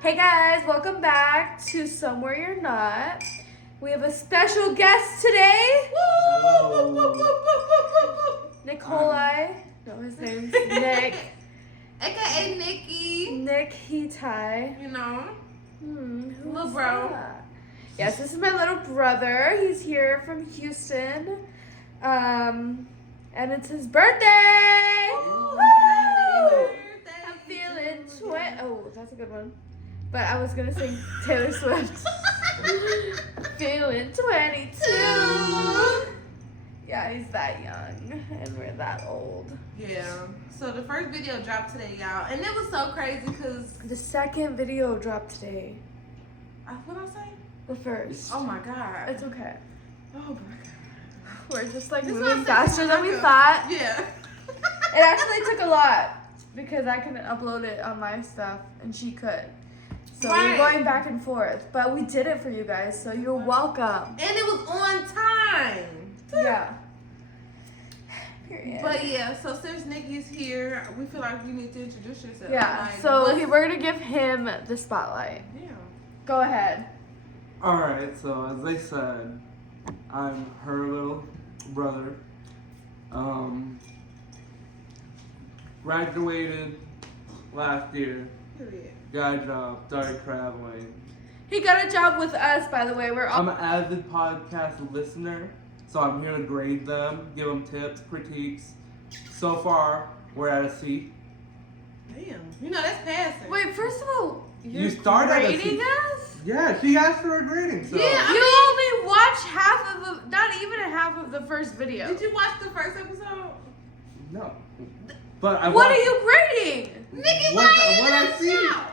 Hey guys, welcome back to Somewhere You're Not. We have a special guest today. Nikolai. No, his name's Nick. AKA Nikki. Nick Hitai. You know? Who Little is bro. that? Yes, this is my little brother. He's here from Houston. And it's his birthday. Woo! I'm feeling Oh, that's a good one. But I was gonna sing Taylor Swift. Feeling 22. Yeah, he's that young, and we're that old. Yeah. So the first video dropped today, y'all, and it was so crazy because The second video dropped today. what I say? The first. Oh my god. It's okay. Oh my god. We're just like This moving was faster than we good. thought. Yeah. It actually took a lot because I couldn't upload it on my stuff, and she could. So we're going back and forth, but we did it for you guys, so you're welcome. And it was on time. Yeah. Period. But yeah, so since Nikki's here, we feel like you need to introduce yourself. Yeah, Like, so what's- we're gonna give him the spotlight. Yeah. Go ahead. Alright, so as they said, I'm her little brother. Graduated last year, Period. got a job, started traveling. He got a job with us, by the way. We're all I'm an avid podcast listener, so I'm here to grade them, give them tips, critiques. So far, we're at a C. Damn. You know, that's passing. Wait, first of all, you're You started at a grading C. us? Yeah, she asked for a grading, so. Yeah. You only watched half of the, not even a half of the first video. Did you watch the first episode? No. But I What are watched- you grading? Nikki, What- why you what I left see. out?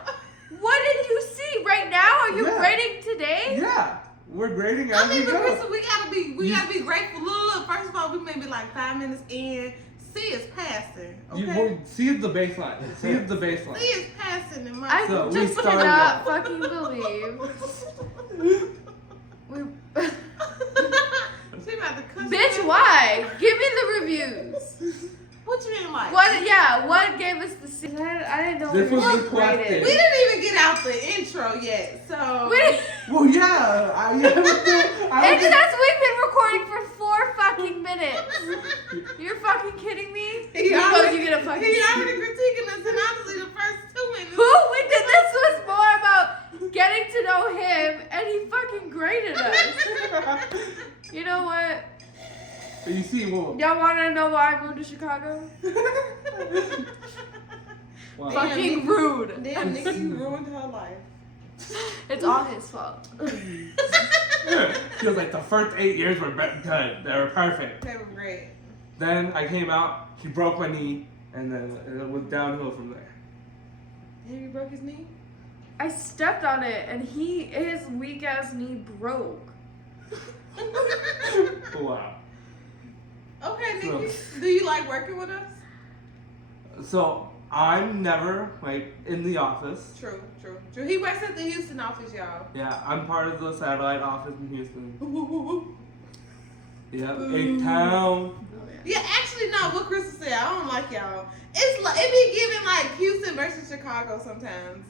What did you see right now? Are you Yeah. grading today? Yeah, we're grading as I mean, we but go. Crystal, we gotta be grateful. Look, first of all, we may be like 5 minutes in. C is passing. You Okay. will see the baseline. See the C baseline. is passing in my. I So, we just started cannot off. fucking believe. We, She about to cuss bitch, me. why? Give me the reviews. What you mean, like? What? Yeah, what gave us the C? I didn't know This we was were requested. graded. We didn't even get out the intro yet, so. We- Well, yeah. I It says we've been recording for 4 fucking minutes. You're fucking kidding me? He You already, get a fucking he C. already critiquing us, and honestly, the first 2 minutes. Who? We did this was more about getting to know him, and he fucking graded us. You know what? You see, well, Y'all want to know why I moved to Chicago? wow. Fucking rude. Damn, Nikki ruined her life. It's all his fault. Feels like the first 8 years were good. They were perfect. They were great. Then I came out. She broke my knee, and then it was downhill from there. Damn, you broke his knee? I stepped on it, and his weak ass knee broke. Wow. Okay, Nikki. So- Do you like working with us? So I'm never like in the office. True. He works at the Houston office, y'all. Yeah, I'm part of the satellite office in Houston. Ooh. Yeah, A-Town. Yeah, actually, no. What Crystal said, I don't like y'all. It's like it be giving like Houston versus Chicago sometimes.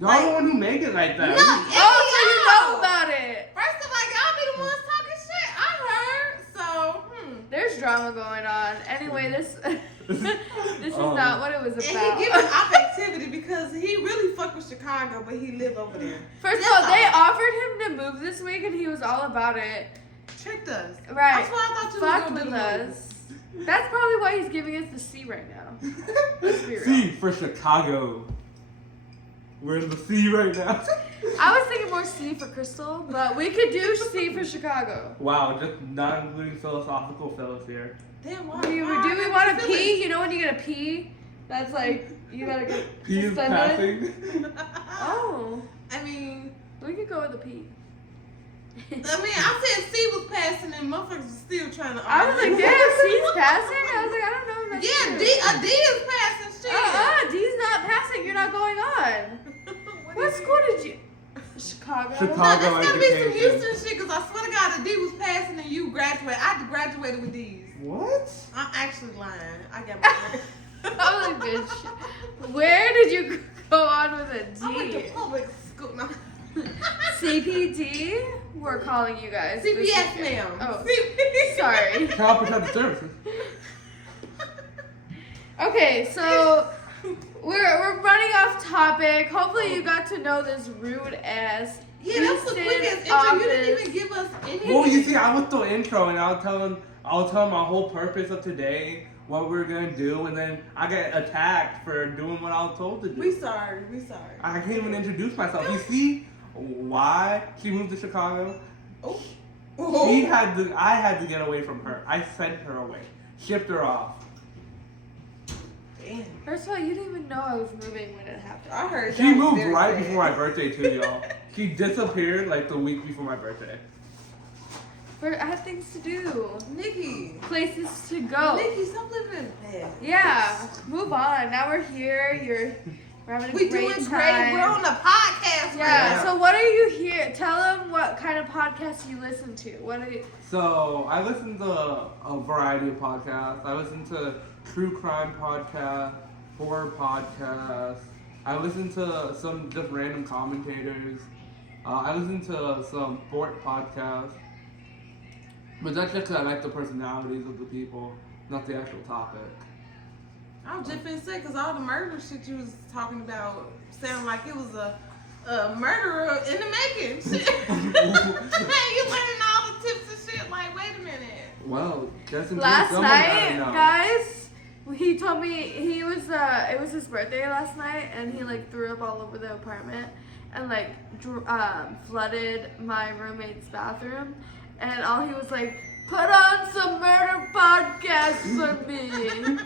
Y'all the one who make it like that. No, Oh, so you know y'all. about it. First of all, y'all be the ones talking shit. I heard. So, There's drama going on. Anyway, this is not what it was And about. he giving up activity because he really fuck with Chicago, but he live over there. First of all, they offered him to move this week, and he was all about it. Tricked us. Right. That's why I thought you Fuck was with gonna do the us. That's probably why he's giving us the C right now. Let's be real. C for Chicago. We're in the C right now. I was thinking more C for Crystal, but we could do C for Chicago. Wow, just not including philosophical fellows here. Damn, why? Do we why want I to feel it? pee? You know when you get a pee? That's like, you gotta get P is suspended. passing. Oh, I mean, we could go with a P. I said C was passing and motherfuckers was still trying to I was like, argue. damn, C's passing? I was That's Yeah, true. D is passing shit. D's not passing. You're not going on. What school did you? Chicago. Chicago. No, that's gotta be some education. Houston shit, because I swear to God, the D was passing and you graduated. I graduated with D's. What? I'm actually lying. I got my Oh, bitch. Where did you go on with a I went to D? public school. No. CPD? We're calling you guys. CPS, ma'am. Oh, CPS. sorry. Child Protective Services. Okay, so we're running off topic. Hopefully you got to know this rude ass. Yeah, that was the Houston quickest intro. You didn't office. even give us any. Well, you see, I was still intro, and I was telling my whole purpose of today, what we were gonna do, and then I got attacked for doing what I was told to do. We sorry. I can't even introduce myself. You see why she moved to Chicago? Oh. I had to get away from her. I sent her away, shipped her off. Damn. First of all, you didn't even know I was moving when it happened. I heard She that was moved very right sad. before my birthday too, y'all. She disappeared like the week before my birthday. I had things to do, Nikki. places to go. Nikki, stop living in the past. Yeah, move on. Now we're here. We're having a We great doing time. great. We're on a podcast Yeah. right So what are you here? Tell them what kind of podcasts you listen to. What are you? So I listen to a variety of podcasts. I listen to true crime podcasts, horror podcasts. I listen to some just random commentators. I listen to some sport podcasts. But that's just 'cause I like the personalities of the people, not the actual topic. I was just finna say, because all the murder shit you was talking about sound like it was a murderer in the making. Shit. Hey, you learning all the tips and shit. Like, wait a minute. Well, just in case Last someone night, gotta know. guys, he told me it was his birthday last night, and he like threw up all over the apartment and like flooded my roommate's bathroom, and all he was like, "Put on some murder podcasts for me."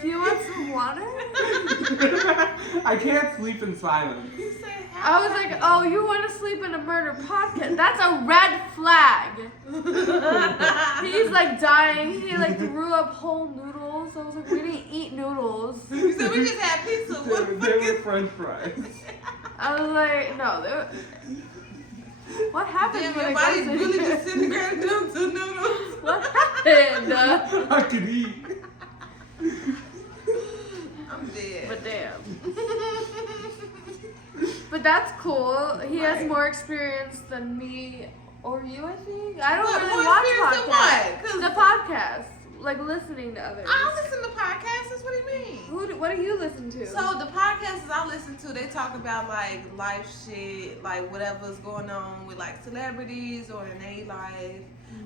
Do you want some water? I can't sleep in silence. You say I was like, "Oh, you want to sleep in a murder podcast? That's a red flag." He's like dying. He like threw up whole noodles. I was like, "We didn't eat noodles." You said we just had pizza. What the They fuck were is... French fries. I was like, "No." What happened? Damn, when your it body goes in- really disintegrated down to noodles. What happened? I could eat. I'm dead. But damn. But that's cool. He has Right. more experience than me or you, I think. I don't What, really more watch experience than podcasts. what? 'Cause The podcast, like listening to others. I don't listen to podcasts. What do you mean? What do you listen to? So the podcasts I listen to, they talk about like life shit, like whatever's going on with like celebrities or in their life.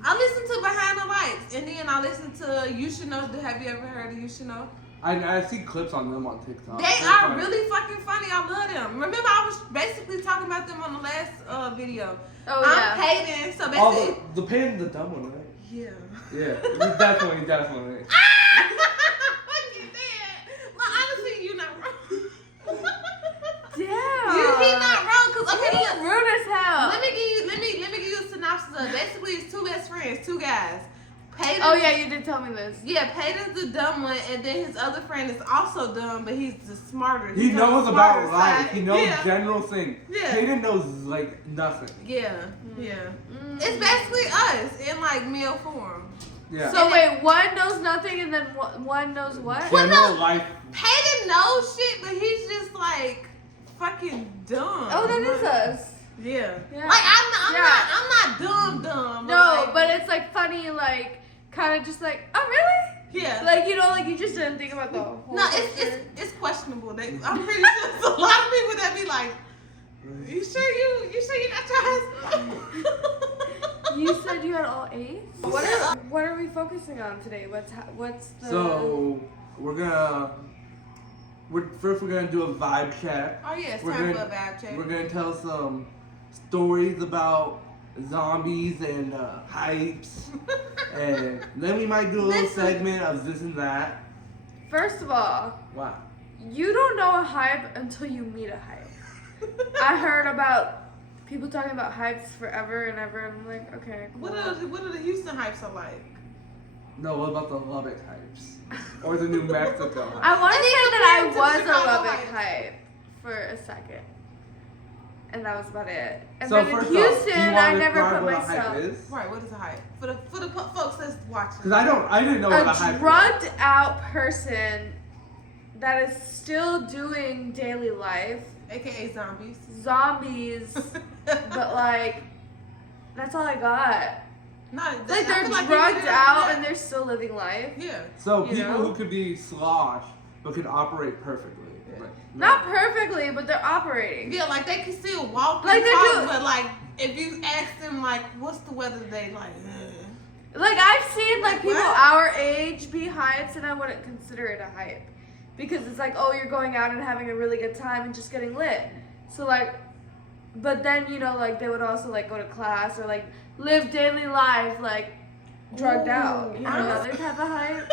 I listen to Behind the Lights, and then I listen to You Should Know. Have you ever heard of You Should Know? I see clips on them on TikTok. They They're are fun. really fucking funny. I love them. Remember, I was basically talking about them on the last video. oh I'm yeah. Peyton, so Oh, basically, the pain, the dumb one, right? yeah. Yeah, definitely. Fuck you, Dad. Well, honestly, you're not wrong. Damn. He not wrong, cause okay, He's look. rude as hell. Let me give you a synopsis of it. Basically, it's two best friends, two guys. Peyton, Oh yeah, you did tell me this. yeah, Peyton's the dumb one, and then his other friend is also dumb, but he's the smarter. He He's on knows the about smarter life. side. He knows Yeah. general things. Yeah. Hayden knows like nothing. Yeah, yeah. Mm. It's basically us in like meal form. Yeah. So wait, one knows nothing and then one knows what? General no. life. Peyton knows shit, but he's just like fucking dumb. Oh, that is us. Yeah. Yeah. Like I'm Yeah. not dumb. No, like, but it's like funny, like kind of just like, oh really? yeah. Like you know, like you just didn't think about the whole. No, picture. it's questionable. I'm pretty sure there's a lot of people that be like, you sure you got your husband? You said you had all A's. What are we focusing on today? What's the? So we're gonna do a vibe check. Oh yeah, it's We're time gonna- for a vibe check. We're gonna tell some stories about zombies and hypes, and then we might do a little Listen. segment of this and that. First of all, Wow. you don't know a hype until you meet a hype. I heard about people talking about hypes forever and ever, and I'm like, okay. What cool. are the Houston hypes are like? No, what about the Lubbock hypes? Or the New Mexico hypes? I want to say that I compared to the was a Chicago Lubbock hype. hype for a second. And that was about it. And So then in first off, do you Houston, want I to never describe put what a myself. hype is? Right, what is a hype? For the folks that's watching. Because I didn't know what a A hype drugged out person that is still doing daily life, AKA zombies. zombies, but like, that's all I got. Not Like I they're feel like drugged even out that- and they're still living life. Yeah. So You people know? who could be slosh but could operate perfectly. Yeah. Like, Not perfectly, but they're operating. Yeah, like they can still walk Like and they talk, do. but like if you ask them like, what's the weather today? Like, Like I've seen like people What? our age be hypes, and I wouldn't consider it a hype because it's like, oh, you're going out and having a really good time and just getting lit. So like, but then you know like they would also like go to class or like live daily lives like drugged out. You know, honest- other type of hype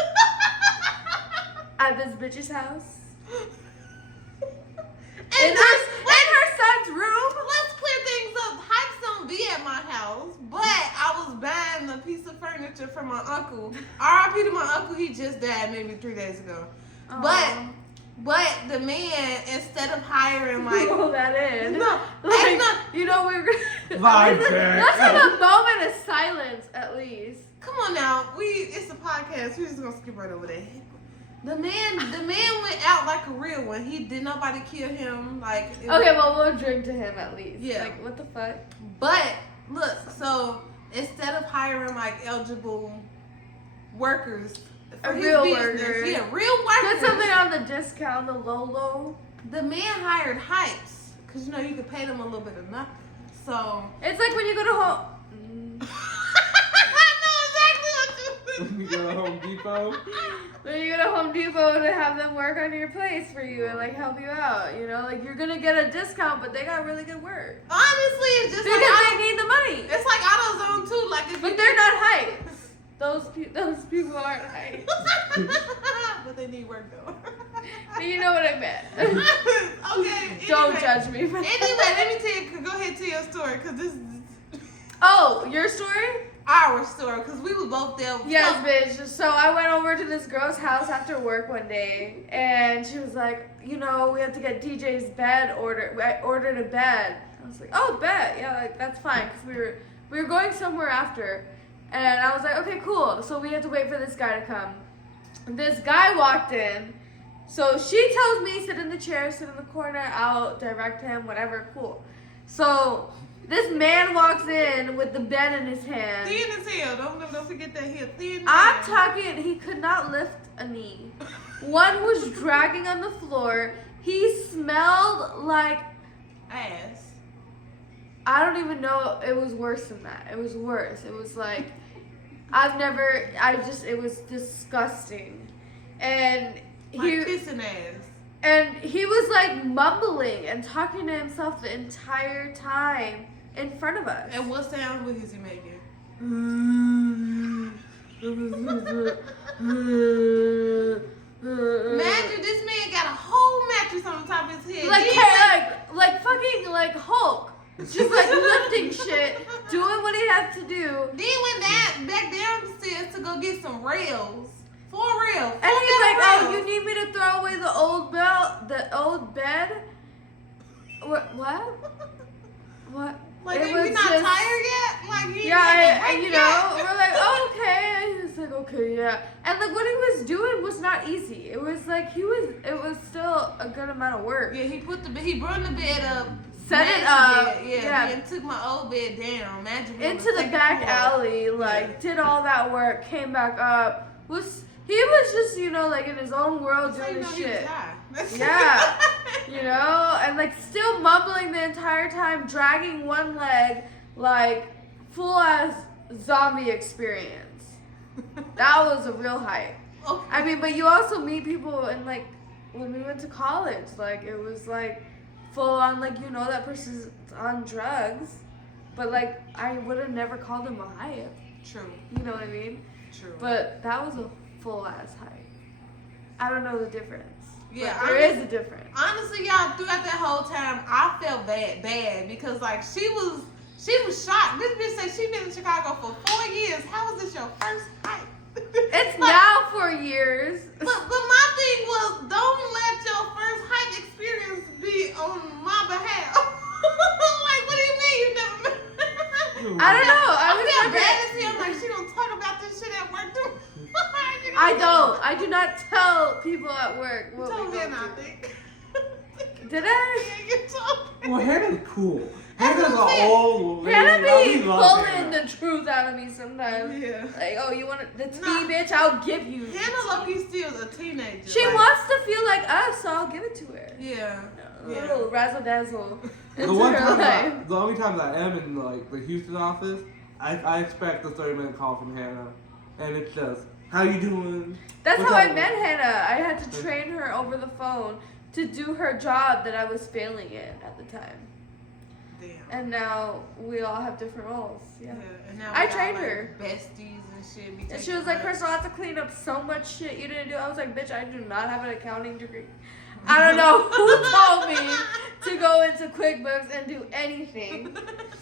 at this bitch's house in her son's room. Let's clear things up. Hypes don't be at my house, but I was buying a piece of furniture for my uncle. R.I.P. to my uncle. He just died maybe 3 days ago. But the man, instead of hiring like Roll that in. no, Like, not, you know, we were gonna. Vibe check. Let's have a moment of silence, at least. come on now, it's a podcast. We're just gonna skip right over that. The man went out like a real one. He did nobody kill him. Like it was- Okay, well, we'll drink to him at least. Yeah. Like, what the fuck? But look, so instead of hiring like eligible workers, for A his real business, worker. yeah, real workers. Put something on the discount, the low. The man hired hypes because you know you could pay them a little bit of nothing. So It's like when you go to home. I know exactly what When you you go to Home Depot. When you go to Home Depot to have them work on your place for you and like help you out, you know, like you're gonna get a discount, but they got really good work Honestly, it's just because like they need the money. it's like AutoZone too. Like if But you- they're not hypes. Those people aren't hypes. but they need work though. You know what I meant. Okay. Don't anyway. judge me. Anyway, let me tell you. Go ahead, tell your story, cause this is Oh, your story? our story, cause we was both there. Yes, bitch. So I went over to this girl's house after work one day, and she was like, you know, we have to get DJ's bed ordered. I ordered a bed. I was like, oh, bed. Yeah, like that's fine, cause we were going somewhere after, and I was like, okay, cool. So we had to wait for this guy to come. This guy walked in. So she tells me, sit in the chair, sit in the corner, I'll direct him, whatever, cool. So this man walks in with the bed in his hand. Thin as hell. Don't forget that here. Thin. I'm as hell. talking, he could not lift a knee. One was dragging on the floor. He smelled like, ass. I don't even know, it was worse than that. It was worse. It was like, it was disgusting. And Like he, kissing ass. and he was like mumbling and talking to himself the entire time in front of us. And what sound was he making? Imagine this man got a whole mattress on top of his head. like fucking like Hulk, just like lifting shit, doing what he had to do. Then went back downstairs to go get some rails. For real. And he's like, "Oh, you need me to throw away the old bed? What? What? Like, It you was not just- tired yet? Like, you Yeah, ain't you taking a know, break we're like, oh, okay. And he was like, okay, yeah. And like what he was doing was not easy. It was like it was still a good amount of work. yet? Yeah, he brought the bed up. Set it made the up, bed, yeah. Then took my old bed down. Imagine Into the back alley, like did all that work, came back up. He was just, you know, like in his own world So you doing know his he was shit. high. Yeah. You know, and like still mumbling the entire time, dragging one leg, like full ass zombie experience. That was a real hype. Okay. I mean, but you also meet people, and like when we went to college, like it was like full on, like you know that person's on drugs, but like I would have never called him a hype. True. You know what I mean? True. But that was a full ass hype. I don't know the difference. Yeah, but there is a difference. Honestly, y'all, throughout that whole time, I felt bad because like she was shocked. This bitch said she been in Chicago for 4 years. How was this your first hype? It years. But my thing was, don't let your first hype experience be on my behalf. Like, what do you mean you never met? I don't know. I feel was bad as hell. Like, she don't talk about this shit at work too. I don't. I do not tell people at work You what told we me go and I through. think. Did I? Yeah, you told me. Well, Hannah's cool. That's Hannah's what I'm an saying. old lady. Hannah be We love pulling Hannah. the truth out of me sometimes. Yeah. Like, oh, you want the tea, Nah. bitch? I'll give you. the Hannah tea. Loki still a teenager. She like, wants to feel like us, so I'll give it to her. Yeah. A Yeah. little razzle dazzle The into one her time, life. the only times I am in like the Houston office, I expect a 30-minute call from Hannah, and it's just, how you doing? That's What's how I up? met Hannah. I had to train her over the phone to do her job that I was failing in at the time. Damn. And now we all have different roles. Yeah. And now I we all, trained like, her. besties and shit. Be And she taking was like, breaks. Crystal, I have to clean up so much shit you didn't do. I was like, bitch, I do not have an accounting degree. I don't know who told me to go into QuickBooks and do anything.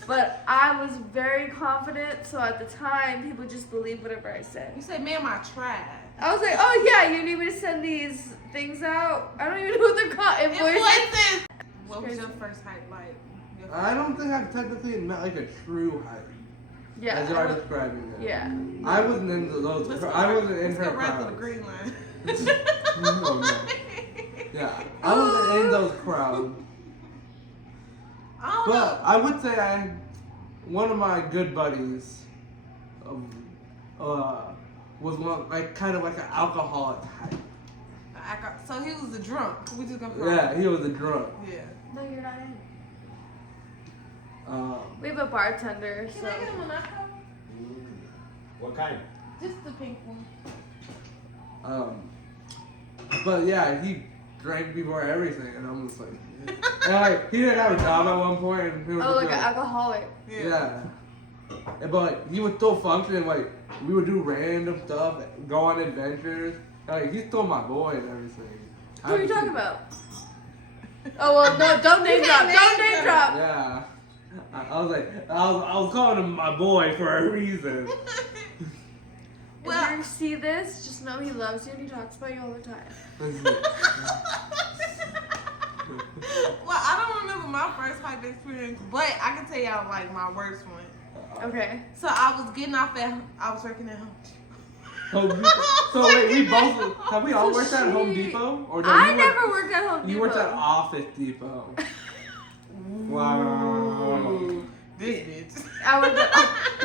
But I was very confident, so at the time, people just believed whatever I said. You said, ma'am, I tried. I was like, oh yeah, you need me to send these things out? I don't even know what they're called. Invoices. Invoices. What was Crazy. your first hype like? Your I don't think I've technically met like a true hype, Yeah. as you are describing it. Yeah. I wasn't in those. Let's go I wasn't in let's her go right through the crowd. green line. No, no. Yeah, I wasn't in those crowds. I don't But know. I would say one of my good buddies, was one like kind of like an alcoholic type. So he was a drunk. We just gonna Yeah, he was a drunk. Yeah. No, you're not in. We have a bartender, Can so. I get him a nacho? What kind? Just the pink one. But yeah, he drank before everything, and I'm just like, and like he didn't have a job at one point, and he was Oh, just like an alcoholic. yeah. But he was still functioning. Like we would do random stuff, go on adventures. Like he's still my boy and everything. Who are you talking about? Oh well, no, don't name drop. Don't name drop. Yeah. I was like, I was calling him my boy for a reason. If you see this, just know he loves you and he talks about you all the time. Well, I don't remember my first hype experience, but I can tell y'all like my worst one. Okay. So I was getting off I was working at home. Home Depot. So wait, we both have we all So worked at Home she- Depot? Or no, I you never worked at Home Depot. You worked at Office Depot. Wow. This bitch. I worked at.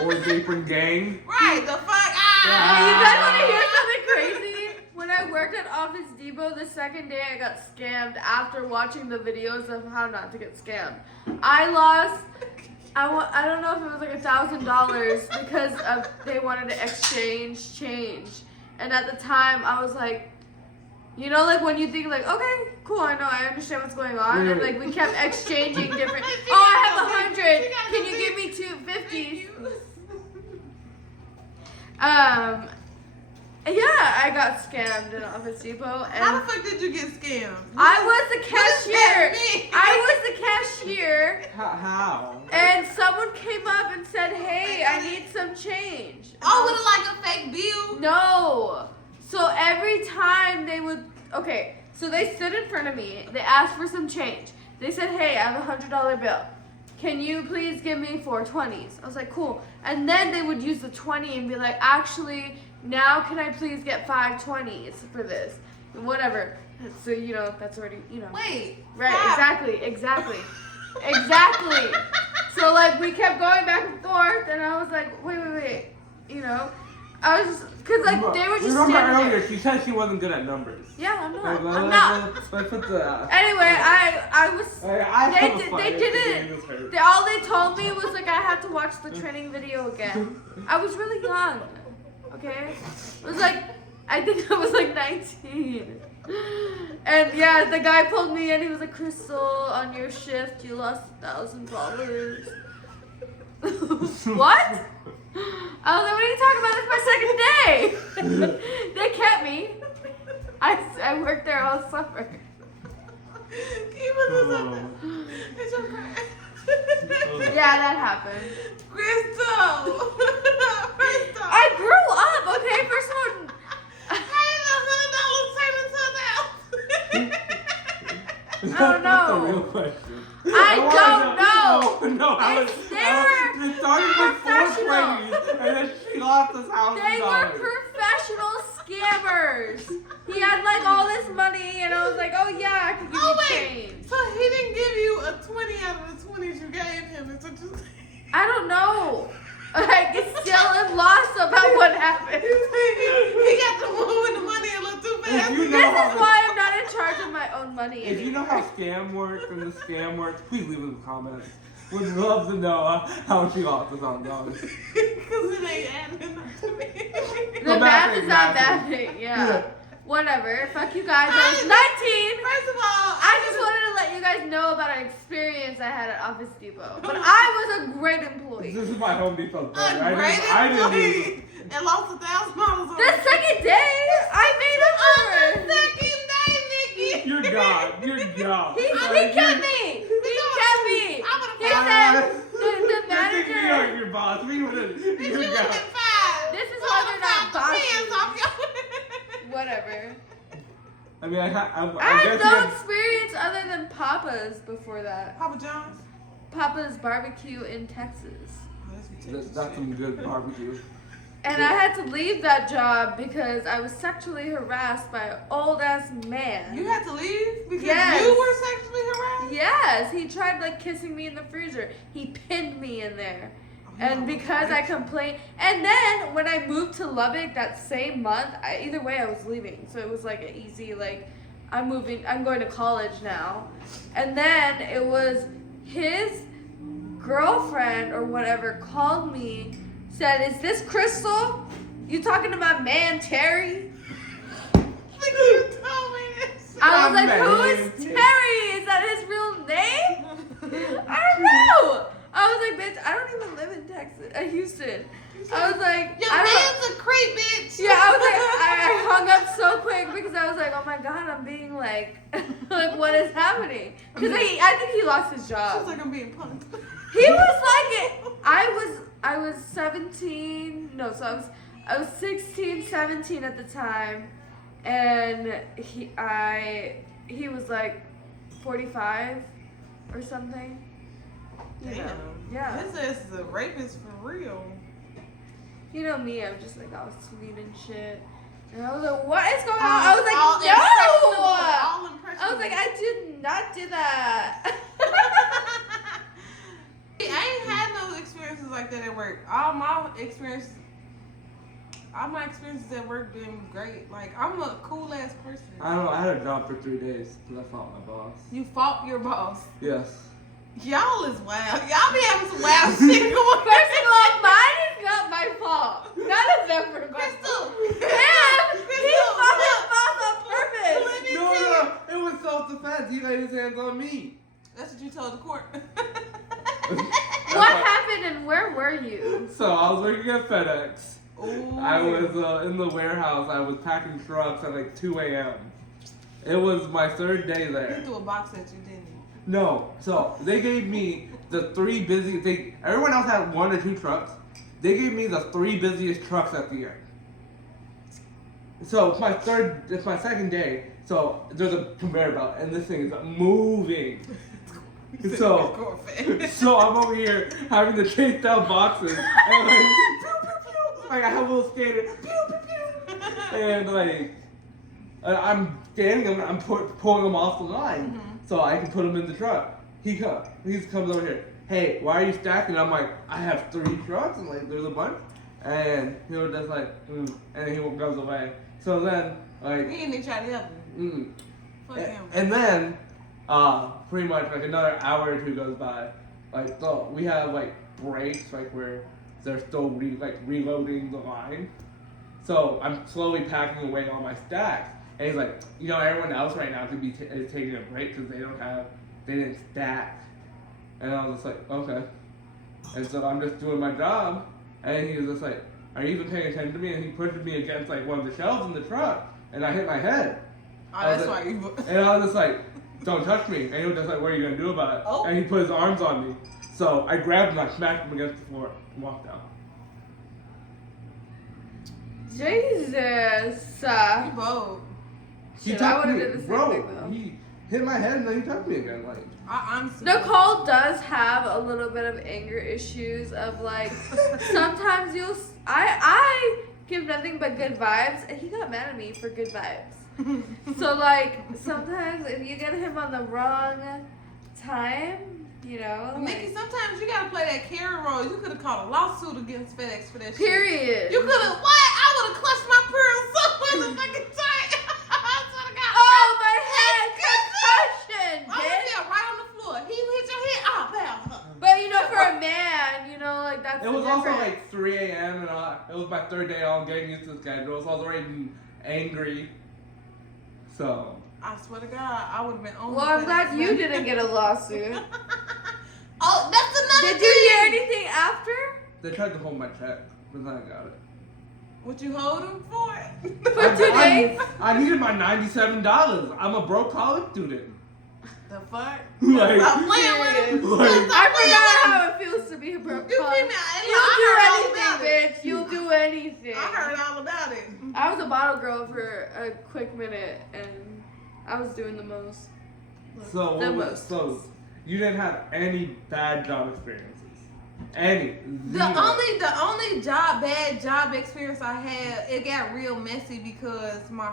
Or Apron Gang. Right, the fuck? Hey, you guys want to hear something crazy? When I worked at Office Depot, the second day I got scammed after watching the videos of how not to get scammed. I lost, I don't know if it was like $1,000 because of they wanted to exchange change. And at the time I was like, you know, like when you think like, okay, cool, I know, I understand what's going on. And like we kept exchanging different, oh, I have 100. Can you give me 250? Yeah, I got scammed in Office Depot, How and the fuck did you get scammed? I was the What does that cashier. mean? I was the cashier, How? and someone came up and said, "Hey, I need some change." And I Oh, was- with like a fake bill? No. So every time they would, okay, so they stood in front of me. They asked for some change. They said, "Hey, I have a $100 bill. Can you please give me 4 20s?" I was like, "Cool." And then they would use the 20 and be like, "Actually, now can I please get 5 20s for this?" Whatever. So you know that's already Wait. Right. five- Exactly. So like we kept going back and forth, and I was like, wait. I was because like they were just Remember standing earlier, there. she said she wasn't good at numbers. Yeah, I'm Like, not. I'm not. Let's put the. Anyway, I was. I have a They fight. didn't. All they told me was like I had to watch the training video again. I was really young. Okay, it was like I think I was like 19. And yeah, the guy pulled me in. He was like, "Crystal, on your shift, you lost $1,000." What? I was like, "What are you talking about? It's my second day." They kept me. I worked there all summer. It's okay. Yeah, that happened. Crystal. I grew up, okay? First of all, How I don't That's the real know. question. I wanna don't know. No, They it started with four professional. ladies, and then she lost us They $1,000. were professional scammers. He had like all this money, and I was like, oh yeah, I can give Oh, you wait. change. So he didn't give you a 20 out of the 20s you gave him. It's what you I don't know. Like, it's still a loss about what happened. He got to moving the money a little too fast. If you know This how is the- why I'm not in charge of my own money If you know anymore. how scam works and the scam works, please leave it in the comments. Would love to know how she lost $1,000. Because it ain't adding up to me. The The math is not math. mathing. Yeah. Yeah. Whatever. Fuck you guys. I was 19. First of all, I just wanted to let you guys know about an experience I had at Office Depot. But I was a great employee. This is my Home Depot brother. a great I didn't lose. employee and lost $1,000. The second day, I made up for it. Second day, Nikki. You're God. You're God. He kept me. He kept me. He said the manager. You are your boss. We would have. Bitch, you You're would have God. been fired. This is why they're not Hands bosses. off your. Whatever. I mean, I I guess had no you experience other than Papa's before that. Papa John's. Papa's barbecue in Texas. Oh, that's That's some good barbecue. And I had to leave that job because I was sexually harassed by an old ass man. You had to leave because Yes. you were sexually harassed? Yes, he tried like kissing me in the freezer. He pinned me in there. And because I complained, and then when I moved to Lubbock that same month, either way I was leaving. So it was like an easy, like, I'm going to college now. And then it was his girlfriend or whatever called me, said, "Is this Crystal? You talking to my man Terry?" You told me this. I was My like, "Who man, is Terry." Terry? Is that his real name?" I don't know. I was like, "Bitch, I don't even live in Texas, Houston." I was like, Your I don't. man's a creep, bitch. Yeah, I was like, I hung up so quick because I was like, oh my god, I'm being like, like what is happening? Because I think he lost his She's job. like, I'm being punked. He was like it. I was 17. No, so I was 16, 17 at the time, and he was like 45 or something. You know, Damn. yeah. His ass is a rapist for real. You know me, I'm just like all sweet and shit. And I was like, what is going on? I was All like, no! impressionable. I was like, I did not do that. I ain't had no experiences like that at work. All my experiences at work been great. Like, I'm a cool ass person. I don't know. I had a job for 3 days because I fought my boss. You fought your boss. Yes. Y'all is wild. Y'all be having some wild shit going on. First of all, mine is not my fault. None of them were my Crystal. fault. He fought his boss on purpose. Let me No, tell you. no, it was self-defense. He laid his hands on me. That's what you told the court. What happened and where were you? So I was working at FedEx. Ooh. I was in the warehouse. I was packing trucks at like 2 a.m. It was my third day He there. threw a box at you, didn't he? No, so they gave me the three busiest. Everyone else had 1 or 2 trucks. They gave me the 3 busiest trucks at the end. So it's my second day. So there's a conveyor belt, and this thing is moving. So I'm over here having to chase down boxes, and like, pew, pew, pew. Like I have a little skater, pew, pew, pew. And like I'm standing, I'm pulling them off the line, so I can put them in the truck. He comes over here. Hey, why are you stacking? I'm like, I have 3 trucks, and like there's a bunch, and he was just like, and he goes away. So then like, He didn't even try to help him. Fuck him. and then pretty much like another hour or 2 goes by. Like we have like breaks like where they're still reloading the line. So I'm slowly packing away all my stacks. And he's like, everyone else right now could be is taking a break because they didn't stack. And I was just like, okay. And so I'm just doing my job. And he was just like, are you even paying attention to me? And he pushed me against like one of the shelves in the truck. And I hit my head. Oh, I was that's like- why you. And I was just like, don't touch me. And he was just like, what are you going to do about it? Oh. And he put his arms on me. So I grabbed him, I smacked him against the floor, and walked out. Jesus. You bold. He Shit, I took would've me, did the same bro. thing, though. hit my head and then he touched me again. Like, I honestly. Nicole does have a little bit of anger issues of like sometimes I give nothing but good vibes and he got mad at me for good vibes. So like sometimes if you get him on the wrong time, you know. Nikki, sometimes you gotta play that Karen role. You could have called a lawsuit against FedEx for that shit. Period. You could have what? I would have clutched my pearls so motherfucking tight. I swear to God. Oh my head concussion, I was bitch. there right on the floor. He hit your head. Oh, bam. But you know, for a man, you know, like that's it was the also difference. like 3 a.m. and it was my third day on getting used to the schedule, so I was already angry. So. I swear to God, I would have been on. Well, I'm glad you didn't get a lawsuit. Oh, that's another Did you hear thing. anything after? They tried to hold my check, but then I got it. What you hold him for? For 2 days? I needed my $97. I'm a broke college student. The fuck? Like, Stop playing with him. like- I forgot how it feels to be a broke You college. feel me? You'll do I heard all about anything, it. bitch. You'll do anything. I heard all about it. I was a bottle girl for a quick minute, and I was doing the most. So, The what was, most. so you didn't have any bad job experiences? Any? The only bad job experience I had, it got real messy because my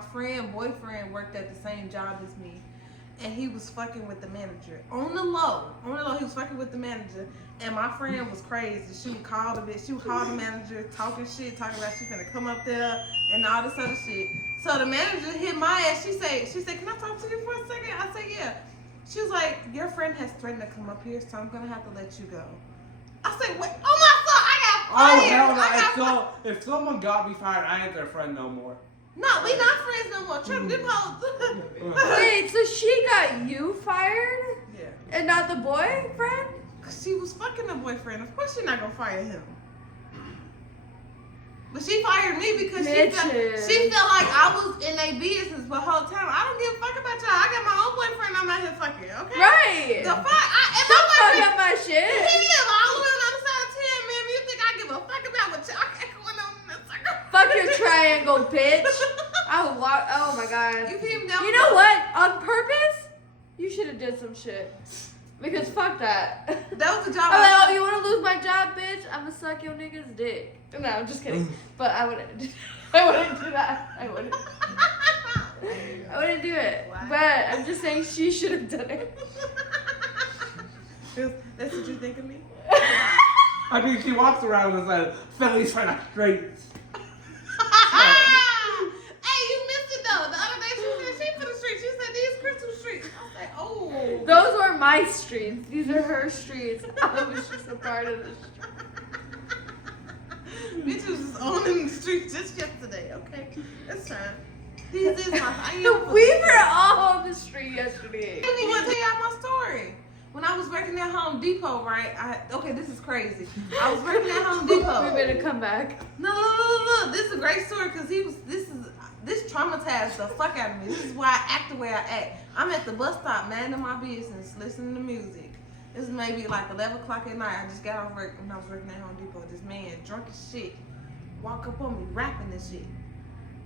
boyfriend worked at the same job as me. And he was fucking with the manager. On the low, he was fucking with the manager. And my friend was crazy. She would call the manager, talking about she finna come up there and all this other shit. So the manager hit my ass. She said, can I talk to you for a second? I said, yeah. She was like, your friend has threatened to come up here, so I'm gonna have to let you go. I said, wait, oh my God, I got Oh, fired. hell no. I got fired. If someone got me fired, I ain't their friend no more. No, we not friends no more. Trip, them hoes. Wait, so she got you fired Yeah. and not the boyfriend? Cause she was fucking the boyfriend. Of course she's not gonna fire him. But she fired me because she felt like I was in their business the whole time. I don't give a fuck about y'all. I got my own boyfriend. I'm out here fucking, okay? Right. The fuck? And my Don't fuck boyfriend, up my he shit. is all the way on the other side of 10, man. You think I give a fuck about what y'all got going on in this circle? Fuck your triangle, bitch. I would walk. Oh my God. You feel me? You know what? On purpose, you should have did some shit. Because fuck that. That was the job. I'm like, oh, you want to lose my job, bitch? I'm gonna suck your nigga's dick. No, I'm just kidding. But I wouldn't do that. I wouldn't do it. Why? But I'm just saying she should have done it. That's what you think of me? I mean, she walks around and says, Philly's for the streets. Hey, you missed it though. The other day she said she for the streets. She said these crystal streets. I was like, oh. Those were my streets. These are her streets. I was just a part of the street. Bitch was just owning the streets just yesterday. Okay, that's fine. This is my. We were all on the street yesterday. I didn't even tell y'all my story. When I was working at Home Depot, right? Okay, this is crazy. I was working at Home Depot. We better come back. No. This is a great story because this traumatized the fuck out of me. This is why I act the way I act. I'm at the bus stop, minding my business, listening to music. This is maybe like 11 o'clock at night. I just got off work when I was working at Home Depot. This man, drunk as shit, walk up on me, rapping and shit.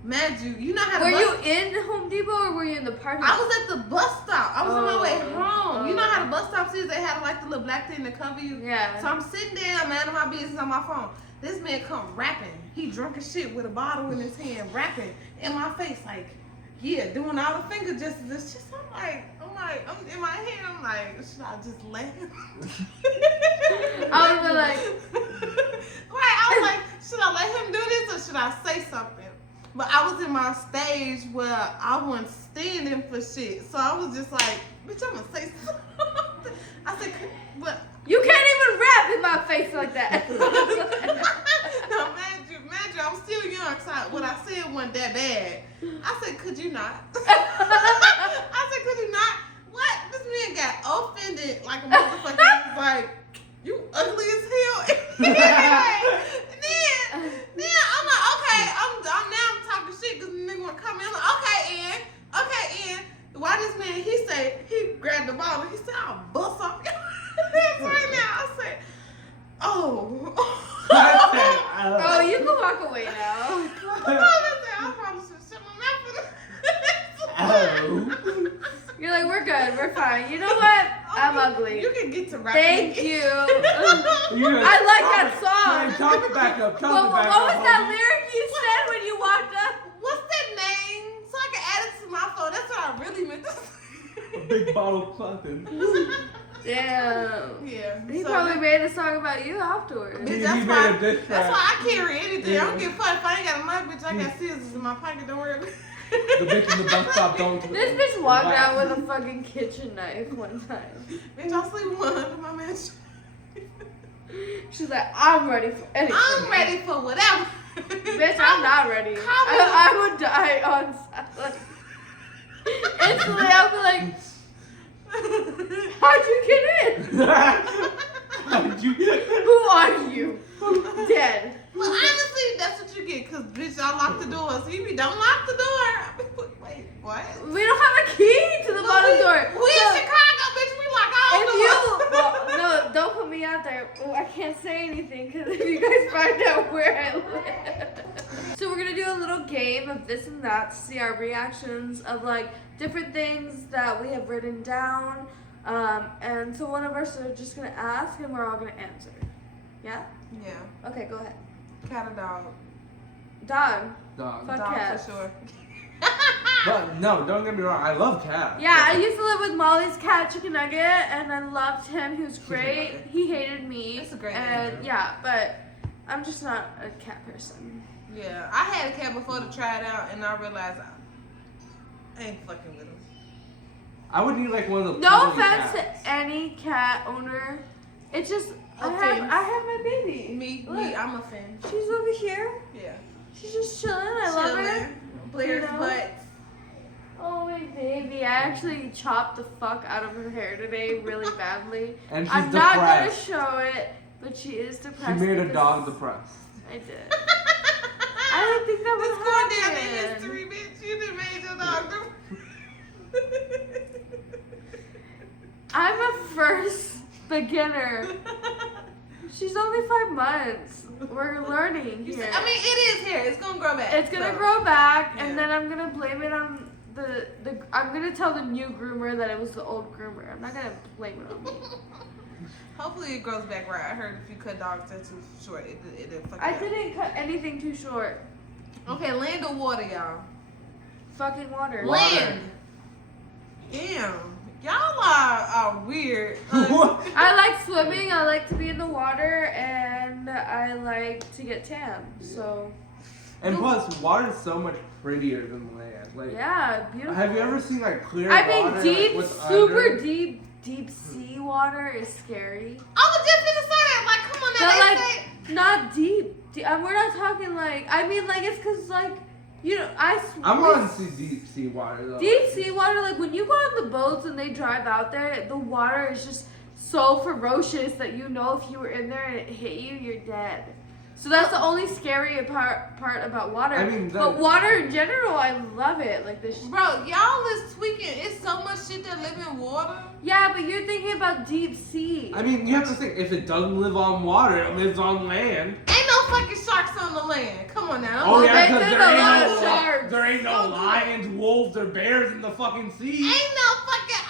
Mad you know how to Were you in Home Depot or were you in the parking lot? I was at the bus stop. I was on my way Oh. home. You know how the bus stops is? They have like the little black thing to cover you. Yeah. So I'm sitting there, I'm minding my business on my phone. This man come rapping. He drunk as shit with a bottle in his hand, rapping in my face, like, yeah, doing all the finger gestures. Just I'm in my head. I'm like, should I just let him? I was like, right. I was like, should I let him do this or should I say something? But I was in my stage where I wasn't standing for shit. So I was just like, bitch, I'm gonna say something. I said, but you can't even rap in my face like that. no, imagine, I was still young, so what I said wasn't that bad. I said, could you not? I said, could you not? What? This man got offended like a motherfucker. He was like, you ugly as hell. then I'm like, okay, I'm talking shit because the nigga wanna come in. I'm like, okay, Ian. Why this man, he grabbed the bottle. He said, I'll bust off your hands right now. I said, oh. Oh, you can walk away now. I probably should shut my mouth for this. You're like, we're good. we're fine. You know what? I'm ugly. You can get to rapping. Thank again. you. Yeah. I like that song. Man, chop it back up. Chop What it back was up. that homie. lyric you said when you walked up? What's that name? So I can add it to my phone. That's what I really meant to say. A big bottle of something. Damn. Yeah. He so probably that- made a song about you afterwards. Bitch, He that's made why, a diss track. that's why I carry anything. I don't Yeah. give a fuck if I ain't got a knife, bitch. I got scissors in my pocket. Don't worry about it. The bitch in the bus stop don't. This bitch walked out with a fucking kitchen knife one time. Bitch, I'll sleep one under my man. She's like, I'm ready for anything. I'm ready for whatever. Bitch, I'm not ready. Comment. I would die on silent. Instantly, I'll be like, how'd you get in? How'd you? Who are you? Dead. Well, honestly, that's what you get, cause bitch, I lock the door. So you be, don't lock the door. I be, wait, what? We don't have a key to the But bottom we, door. We So, in Chicago, bitch. We lock all if doors. you, well, no, don't put me out there. Oh, I can't say anything because if you guys find out where I live. So we're gonna do a little game of this and that to see our reactions of like different things that we have written down. And so one of us are just gonna ask and we're all gonna answer. Yeah? Yeah, Okay, go ahead. cat or dog? Dog. Dog. Fuck Dog cats. for sure. But no, don't get me wrong. I love cats. Yeah, I used to live with Molly's cat, Chicken Nugget, and I loved him. He was great. Nugget. He hated me. That's a great And name. yeah, but I'm just not a cat person. Yeah, I had a cat before to try it out, and I realized I ain't fucking with him. I would need like one of the. No cuddly offense cats. to any cat owner. It's just I Offense. have my baby. Me, Look, I'm a fan. she's over here. Yeah. She's just chilling. I love her. Chilling. Blair's You know? butt. Oh my baby! I actually chopped the fuck out of her hair today, really badly. And she's I'm not gonna depressed. show it, but she is She depressed. made a because dog depressed. I did. I didn't think that This would going down happen. in history, bitch. You done made your dog I'm a first beginner. She's only 5 months. We're learning You here. said- I mean, it is hair. It's gonna grow back. It's gonna so. grow back, yeah. and then I'm gonna blame it on the. I'm gonna tell the new groomer that it was the old groomer. I'm not gonna blame it on me. Hopefully it grows back right. I heard if you cut dogs that too short, it fuck I it up. didn't cut anything too short. Okay, land or water, y'all? Fucking water. Water. Land. Damn. Y'all are weird. What? I like swimming. I like to be in the water, and I like to get tan. So And plus, water is so much prettier than land. Like, yeah, beautiful. have you ever seen like clear I water? mean, deep, like, with super under? deep sea water is scary. I was just gonna say that. Like, come on now. But They like, say, not deep. We're not talking like. I mean, like it's because like, you know, I want to see deep sea water though. deep sea water. Like when you go on the boats and they drive out there, the water is just so ferocious that you know if you were in there and it hit you, you're dead. So that's the only scary part about water. I mean, but water in general, I love it. Like this. bro, y'all is tweaking. It's so much shit that live in water. Yeah, but you're thinking about deep sea. I mean, you have to think if it doesn't live on water, it lives on land. Ain't no fucking sharks on the land. Come on now. Oh Well, yeah, they because did there a ain't lot no of sharks. there ain't no lions, wolves, or bears in the fucking sea. Ain't no fucking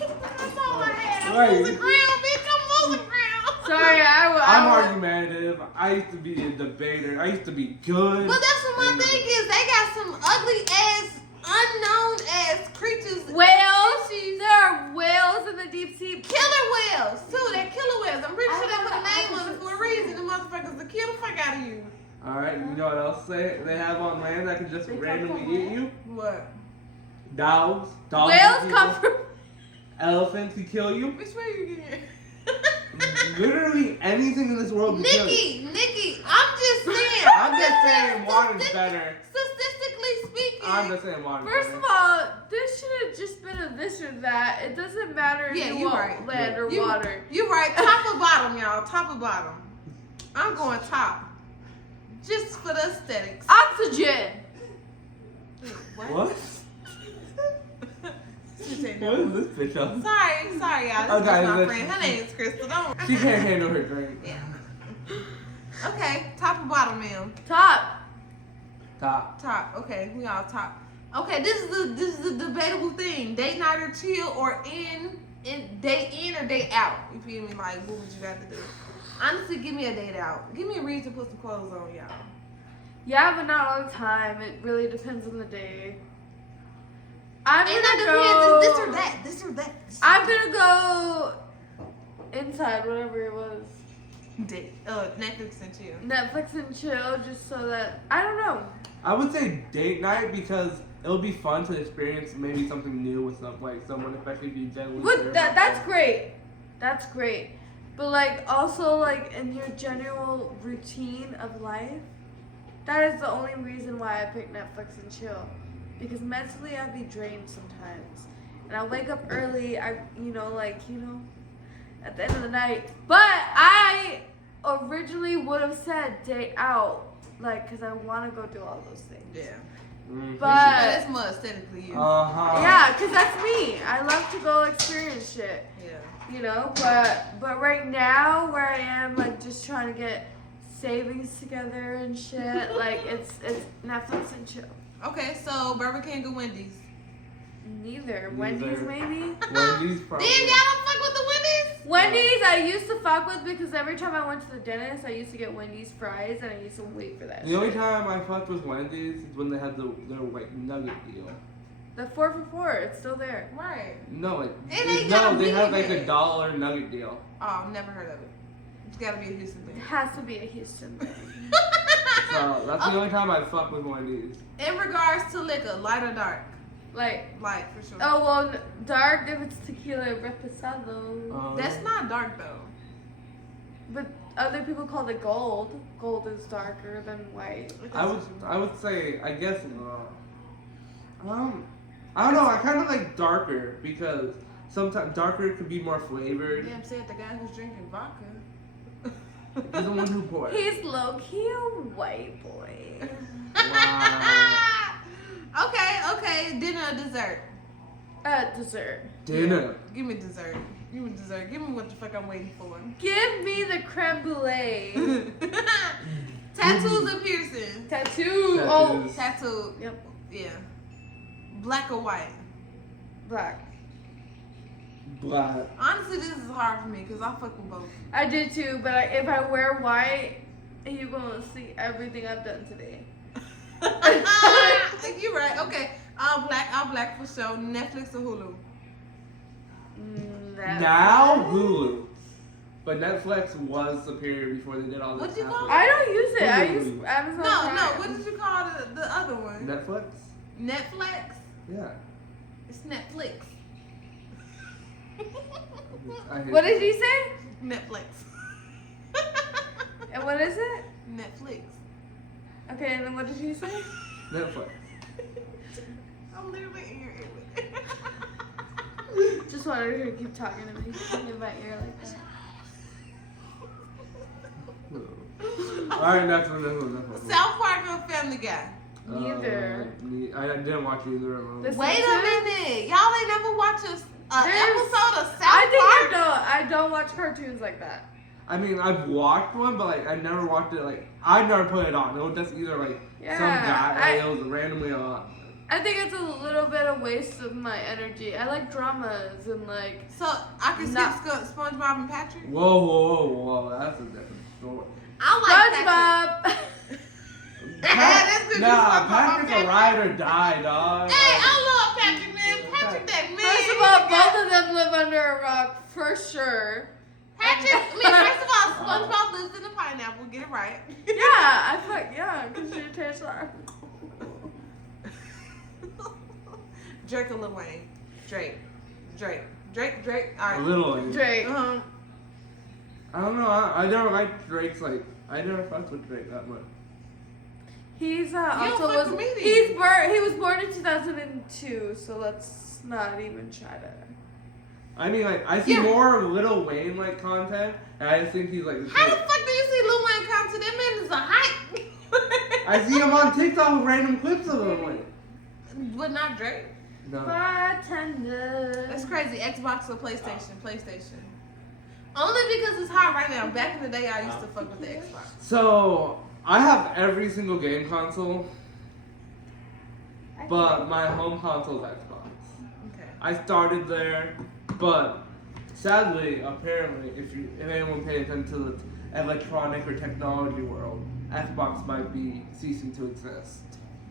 That's all I had. I'm Right. losing ground, bitch. I'm losing ground. Sorry, I'm argumentative. I used to be a debater. I used to be good. But that's what my And, thing is. They got some ugly ass, unknown ass creatures. Whales. Species. There are whales in the deep sea. Killer whales too. They're killer whales. I'm pretty I sure they have put a the name on it opposite for a reason. The motherfuckers to kill the fuck out of you. All right, you know what else they have on land that can just They come randomly from eat land? you? What? Dogs. Dogs. Whales eat come you. from. Elephants can kill you. Which way you getting? Literally anything in this world can kill you. Nikki, I'm just saying. I'm just saying water's better. Statistically speaking. I'm just saying water's First better. of all, this should have just been a this or that. It doesn't matter if Yeah, you you want right. land or You- water. You right. Top or bottom, y'all. Top or bottom. I'm going top. Just for the aesthetics. Oxygen. What? She said What no. is this bitch up? Sorry, y'all. This Okay, is my let's- friend. Her name's Crystal. Don't. She can't handle her drink. Yeah. Okay, top or bottom, ma'am? Top. Top. Top. Okay, we all top. Okay, this is the debatable thing. Date night or chill or day in or day out. You feel me? Like, what would you rather do? Honestly, give me a date out. Give me a reason to put some clothes on, y'all. Yeah, but not all the time. It really depends on the day. I'm And gonna that go. depends. It's this or that. This or that. I'm gonna go inside, whatever it was. Date. Netflix and chill. Netflix and chill, just so that I don't know. I would say date night because it'll be fun to experience maybe something new with someone, especially if you genuinely. care But about that's them. great. That's great. But like also like in your general routine of life, that is the only reason why I pick Netflix and chill. Because mentally I'd be drained sometimes. And I wake up early, at the end of the night. But I originally would have said day out, like, because I want to go do all those things. Yeah. Mhm. But But it's more aesthetically you. yeah, because that's me. I love to go experience shit. Yeah. But right now where I am, like, just trying to get savings together and shit, like, it's Netflix and chill. Okay, so Burger King or Wendy's? Neither. Neither. Wendy's maybe. Wendy's probably. Then y'all don't fuck with the Wendy's? Wendy's I used to fuck with because every time I went to the dentist, I used to get Wendy's fries and I used to wait for that. The only shit. time I fucked with Wendy's is when they had their like nugget deal. The 4 for $4, it's still there. Right. No, like It ain't gotta they be had like there. $1 nugget deal. Oh, never heard of it. It's gotta be a Houston It thing. has to be a Houston thing. So that's the only time I fucked with Wendy's. In regards to liquor, light or dark? Like, Light, for sure. oh well, dark if it's tequila reposado. That's not dark, though. But other people call it gold. Gold is darker than white. I would say I guess I don't know. I kind of like darker because sometimes darker could be more flavored. Damn, said the guy who's drinking vodka. He's the one who poured. He's low key a white boy. Wow. Okay. Dinner or dessert? Dessert. Dinner. Give me dessert. Give me dessert. Give me what the fuck I'm waiting for. Give me the creme brulee. Tattoos or piercings? Tattoo. Oh, Tattoos. Tattoo. yep. Yeah. Black or white? Black. Black. Honestly, this is hard for me because I fuck with both. I did too, but if I wear white, you're gonna see everything I've done today. You're right. Okay. All black for sure. Netflix or Hulu? Now Hulu, but Netflix was superior before they did all this. What'd you call I don't use it. I Hulu. use Amazon No. Prime. What did you call the other one? Netflix? Netflix. Yeah. It's Netflix. I hate What it. did you say? Netflix. And what is it? Netflix. Okay, and then what did you say? Netflix. I'm literally in your ear. Just wanted her to keep talking to me in my ear like that. Alright, next one. South Park or Family Guy? Neither. I didn't watch either of them. This- Wait Listen a to- minute. Y'all ain't never watched an There's- episode of South I think Park? I don't watch cartoons like that. I mean, I've watched one, but like I never watched it. Like I never put it on. It was just either like some Yeah, guy it was randomly on. I think it's a little bit of waste of my energy. I like dramas and like So I can Not- skip SpongeBob and Patrick? Whoa! That's a different story. I like Patrick. SpongeBob. That's good. Nah, Patrick's a ride or die, dog. Hey, I love Patrick, man. Patrick, that man. First of all, both of them live under a rock for sure. Patrick, first of all, SpongeBob lives in a pineapple. Get it right. Because your tastes are. Drake or Lil Wayne? Drake. All right. Literally. Drake. I don't know. I never liked Drake's like. I never fucked with Drake that much. He's don't also fuck was with me then. he was born in 2002, so let's not even try to. I mean, like I see Yeah. more Lil Wayne like content, and I just think he's like. How the fuck do you see Lil Wayne come to that man is a hype? I see him on TikTok with random clips of Lil Wayne. But not Drake. No. Bartender. That's crazy. Xbox or PlayStation? PlayStation. Only because it's hot right now. Back in the day, I used to fuck with the Xbox. So I have every single game console. but my home console is Xbox. Okay. I started there, but sadly, apparently, if anyone pays attention to the electronic or technology world, Xbox might be ceasing to exist.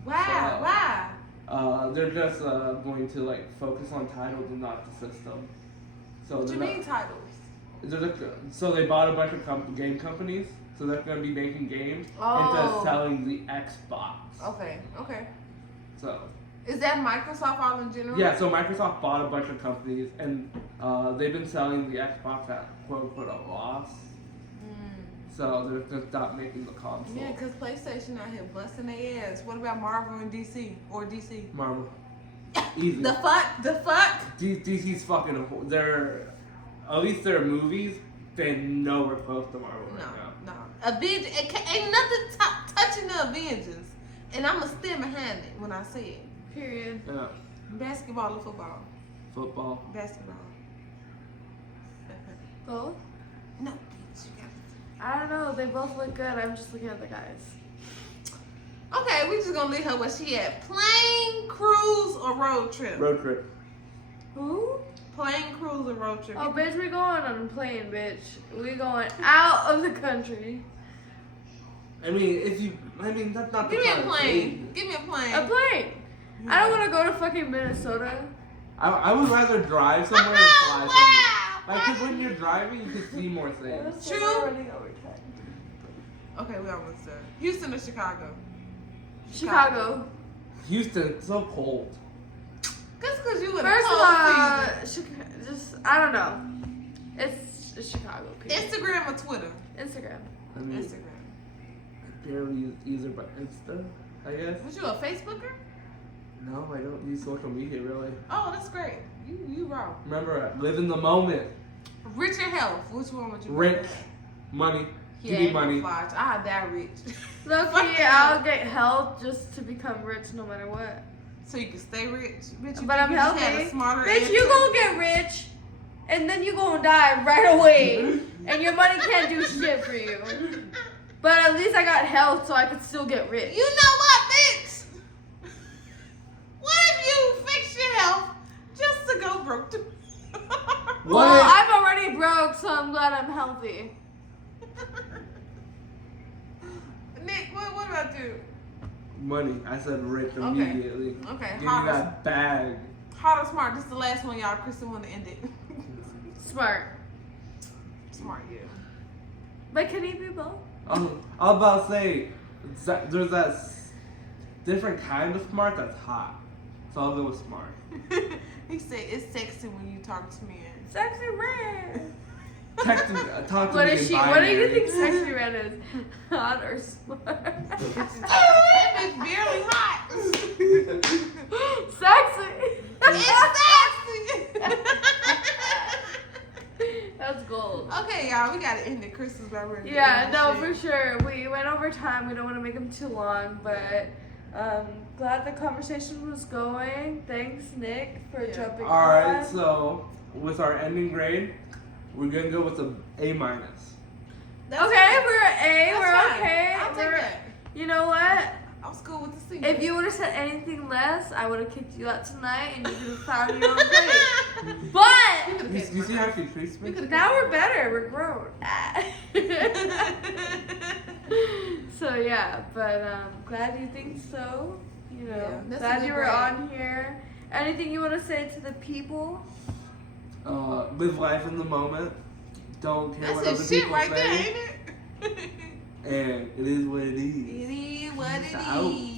Why? So, Why? They're just going to like focus on titles and not the system. So What do you they're mean titles? so they bought a bunch of game companies, so they're going to be making games instead Oh. of selling the Xbox. Okay. Okay. So Is that Microsoft all in general? yeah, so Microsoft bought a bunch of companies and they've been selling the Xbox at quote unquote a loss. So they're going to stop making the console. Yeah, because PlayStation out here busting their ass. What about Marvel and DC? Or DC? Marvel. Easy. The fuck? DC's fucking. At least their movies, they know we're close to Marvel No, right now. no. Avengers, ain't nothing touching the Avengers. And I'm going to stand behind it when I say it. Period. Yeah. Basketball or football? Football. Basketball. Both? No, bitch, you got it. I don't know. They both look good. I'm just looking at the guys. Okay, we just gonna leave her where she at. Plane, cruise, or road trip? Road trip. Who? Plane, cruise, or road trip? Oh, bitch, we going on a plane, bitch. We going out of the country. I mean, that's not Give the me a kind of plane. thing. Give me a plane. A plane. I don't want to go to fucking Minnesota. I would rather drive somewhere and fly somewhere. Like, because when you're driving, you can see more things. True. We're running over time. Okay, we almost there. Houston or Chicago? Chicago. Houston, so cold. Just because you in First the of cold all, season. I don't know. It's Chicago. Period. Instagram or Twitter? Instagram. I mean, Instagram. I barely use either but Insta, I guess. Was you a Facebooker? No, I don't use social media really. Oh, that's great. You raw. Remember, live in the moment. Rich or health? Which one would you Rich. rather? Money. Yeah, Give me money. I'll die rich. Look, Fuck I'll that. get help just to become rich no matter what. So you can stay rich. Bitch, you But I'm you just had healthy. a smarter Bitch, answer. you gonna get rich, and then you gonna die right away, and your money can't do shit for you. But at least I got health, so I could still get rich. You know what, bitch? What if you fix your health just to go broke? What Well, if- I'm already broke, so I'm glad I'm healthy. Nick, what about you? Money. I said rich Okay. immediately. Okay, Give me hot or, that bag. hot or smart? This is the last one, y'all. Kristen wanted to end it. Smart. Smart, yeah. But can he be both? I was about to say, there's that different kind of smart that's hot. So I'll go with smart. He said it's sexy when you talk to me. Sexy red. Talk to What me is in she? What do you binary. think sexy red is? Hot or smart? That bitch barely hot. Sexy. It's sexy. That's gold. Okay, y'all, we gotta end it. Chris is about ready. to Yeah, end no, this for shit. sure. We went over time. We don't want to make them too long, but glad the conversation was going. Thanks, Nick, for Yeah. jumping on. Alright, so with our ending grade, we're gonna go with a A minus. That's Okay, fine. we're an A. That's We're fine. okay. I'll take We're, that. you know what? I was cool with the C. If you would have said anything less, I would have kicked you out tonight, and you could have found your own place. But You see how she treats me? now we're better. We're grown. So yeah, but glad you think so. You know, Yeah, that's a glad good you were grade. on here. Anything you want to say to the people? Live life in the moment. Don't care what That's other his shit people right say. there, ain't it? And it is what it is. It is what it Out. is.